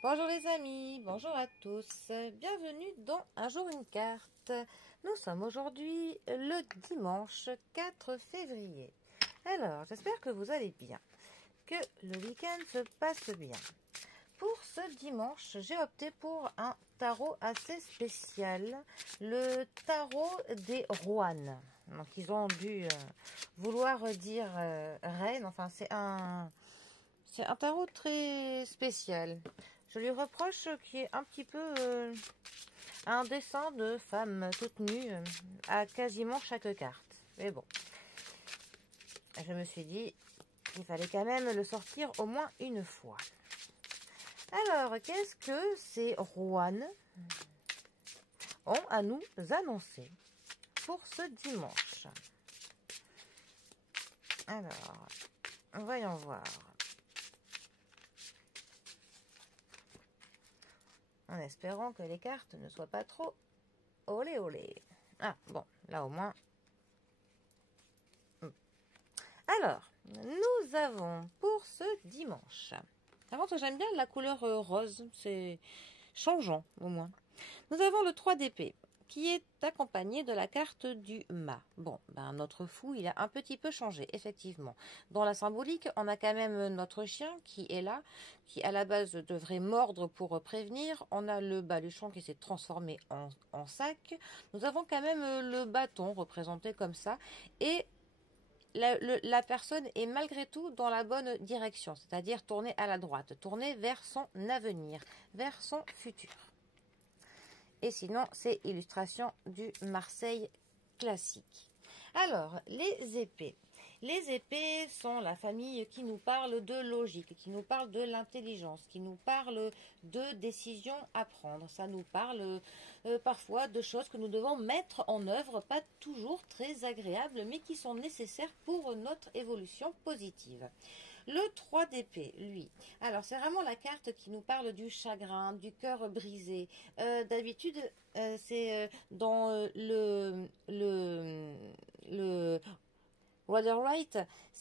Bonjour les amis, bonjour à tous, bienvenue dans Un jour une carte. Nous sommes aujourd'hui le dimanche 4 février. Alors, j'espère que vous allez bien, que le week-end se passe bien. Pour ce dimanche, j'ai opté pour un tarot assez spécial, le tarot des Roines. Donc, ils ont dû vouloir dire reine, enfin, c'est un tarot très spécial. Je lui reproche qu'il y ait un petit peu un dessin de femme toute nue à quasiment chaque carte. Mais bon, je me suis dit qu'il fallait quand même le sortir au moins une fois. Alors, qu'est-ce que ces Roines ont à nous annoncer pour ce dimanche? Alors, voyons voir. En espérant que les cartes ne soient pas trop olé olé. Ah, bon, là au moins. Alors, nous avons pour ce dimanche. Par contre, j'aime bien la couleur rose, c'est changeant au moins. Nous avons le 3 d'épée, qui est accompagné de la carte du mât. Bon, ben notre fou, il a un petit peu changé, effectivement. Dans la symbolique, on a quand même notre chien qui est là, qui à la base devrait mordre pour prévenir. On a le baluchon qui s'est transformé en sac. Nous avons quand même le bâton représenté comme ça. Et la personne est malgré tout dans la bonne direction, c'est-à-dire tournée à la droite, tournée vers son avenir, vers son futur. Et sinon, c'est illustration du Marseille classique. Alors, les épées. Les épées sont la famille qui nous parle de logique, qui nous parle de l'intelligence, qui nous parle de décisions à prendre. Ça nous parle parfois de choses que nous devons mettre en œuvre, pas toujours très agréables, mais qui sont nécessaires pour notre évolution positive. Le 3 d'épée, lui. Alors, c'est vraiment la carte qui nous parle du chagrin, du cœur brisé. D'habitude, c'est dans le Rider-Waite,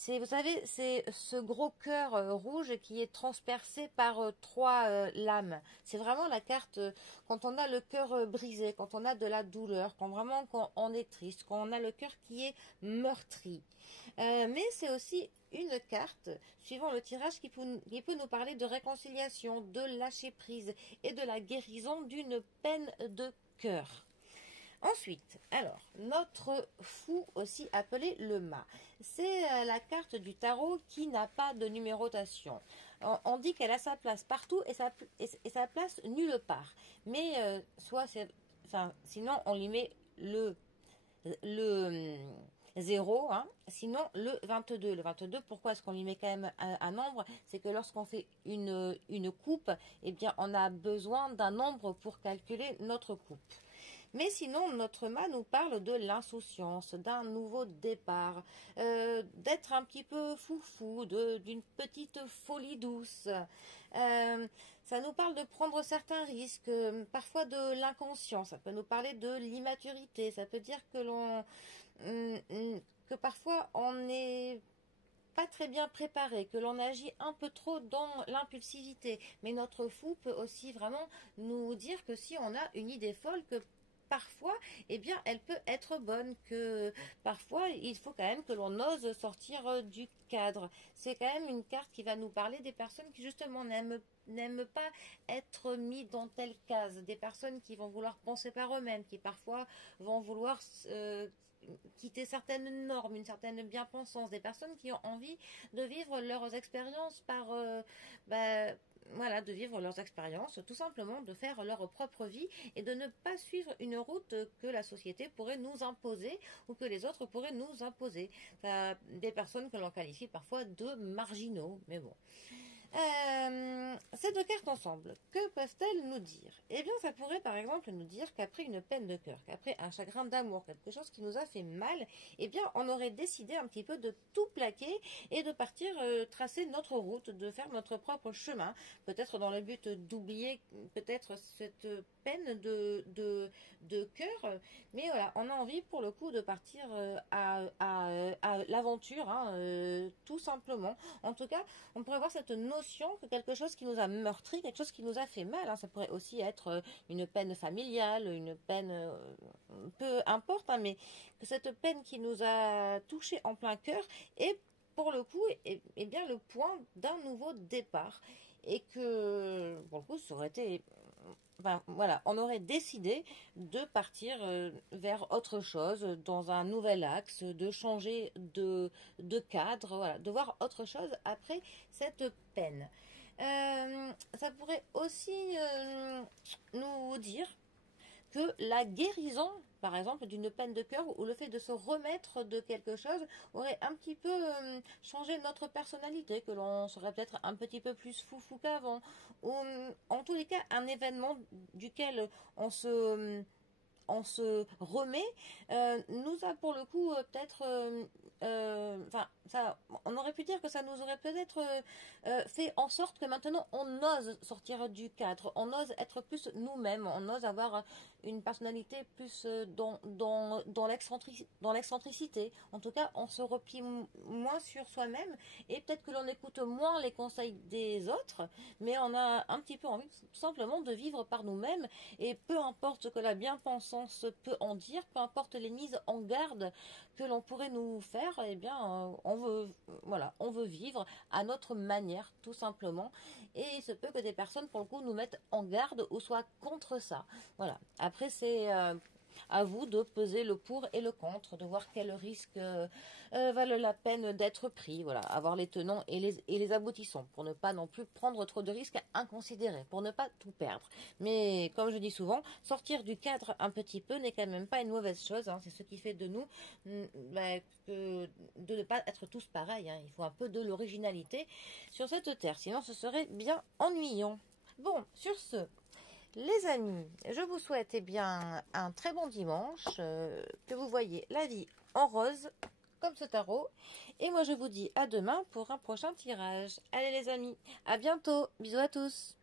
vous savez, c'est ce gros cœur rouge qui est transpercé par trois lames. C'est vraiment la carte quand on a le cœur brisé, quand on a de la douleur, quand on est triste, quand on a le cœur qui est meurtri. Mais c'est aussi une carte, suivant le tirage, qui peut nous parler de réconciliation, de lâcher prise et de la guérison d'une peine de cœur. Ensuite, alors, notre fou, aussi appelé le mât, c'est la carte du tarot qui n'a pas de numérotation. On dit qu'elle a sa place partout et sa place nulle part. Mais sinon, on lui met le 0, hein. Sinon le 22. Le 22, pourquoi est-ce qu'on lui met quand même un nombre? C'est que lorsqu'on fait une coupe, eh bien, on a besoin d'un nombre pour calculer notre coupe. Mais sinon, notre mât nous parle de l'insouciance, d'un nouveau départ, d'être un petit peu foufou, d'une petite folie douce. Ça nous parle de prendre certains risques, parfois de l'inconscient. Ça peut nous parler de l'immaturité. Ça peut dire que parfois on n'est pas très bien préparé, que l'on agit un peu trop dans l'impulsivité. Mais notre fou peut aussi vraiment nous dire que si on a une idée folle, que parfois, eh bien, elle peut être bonne, que parfois, il faut quand même que l'on ose sortir du cadre. C'est quand même une carte qui va nous parler des personnes qui, justement, n'aiment pas être mis dans telle case. Des personnes qui vont vouloir penser par eux-mêmes, qui parfois vont vouloir quitter certaines normes, une certaine bien-pensance. Des personnes qui ont envie de vivre leurs expériences voilà, de vivre leurs expériences, tout simplement de faire leur propre vie et de ne pas suivre une route que la société pourrait nous imposer ou que les autres pourraient nous imposer. Des personnes que l'on qualifie parfois de marginaux, mais bon. Ces deux cartes ensemble, que peuvent-elles nous dire? Eh bien, ça pourrait par exemple nous dire qu'après une peine de cœur, qu'après un chagrin d'amour, quelque chose qui nous a fait mal, eh bien, on aurait décidé un petit peu de tout plaquer et de partir tracer notre route, de faire notre propre chemin, peut-être dans le but d'oublier peut-être cette peine de cœur, mais voilà, on a envie pour le coup de partir à l'aventure, hein, tout simplement. En tout cas, on pourrait voir cette notion que quelque chose qui nous a a meurtri, quelque chose qui nous a fait mal, hein. Ça pourrait aussi être une peine familiale, une peine, peu importe, hein, mais que cette peine qui nous a touché en plein cœur est pour le coup est bien le point d'un nouveau départ. Et que pour le coup ça aurait été, enfin, voilà, on aurait décidé de partir vers autre chose, dans un nouvel axe, de changer de cadre, voilà, de voir autre chose après cette peine. Ça pourrait aussi nous dire que la guérison, par exemple, d'une peine de cœur ou le fait de se remettre de quelque chose aurait un petit peu changé notre personnalité, que l'on serait peut-être un petit peu plus foufou qu'avant, ou en tous les cas un événement duquel on se remet, nous a pour le coup peut-être, enfin, ça, on aurait pu dire que ça nous aurait peut-être fait en sorte que maintenant on ose sortir du cadre, on ose être plus nous-mêmes, on ose avoir une personnalité plus dans l'excentricité. En tout cas, on se replie moins sur soi-même et peut-être que l'on écoute moins les conseils des autres, mais on a un petit peu envie tout simplement de vivre par nous-mêmes et peu importe ce que la bien-pensance peut en dire, peu importe les mises en garde que l'on pourrait nous faire, eh bien, voilà, on veut vivre à notre manière, tout simplement. Et il se peut que des personnes, pour le coup, nous mettent en garde ou soient contre ça. Voilà. Après, c'est à vous de peser le pour et le contre, de voir quels risques valent la peine d'être pris, voilà, avoir les tenants et les aboutissants, pour ne pas non plus prendre trop de risques inconsidérés, pour ne pas tout perdre. Mais comme je dis souvent, sortir du cadre un petit peu n'est quand même pas une mauvaise chose, hein. C'est ce qui fait de nous de ne pas être tous pareils, hein. Il faut un peu de l'originalité sur cette terre, sinon ce serait bien ennuyant. Bon, sur ce, les amis, je vous souhaite bien un très bon dimanche, que vous voyez la vie en rose, comme ce tarot. Et moi je vous dis à demain pour un prochain tirage. Allez les amis, à bientôt, bisous à tous.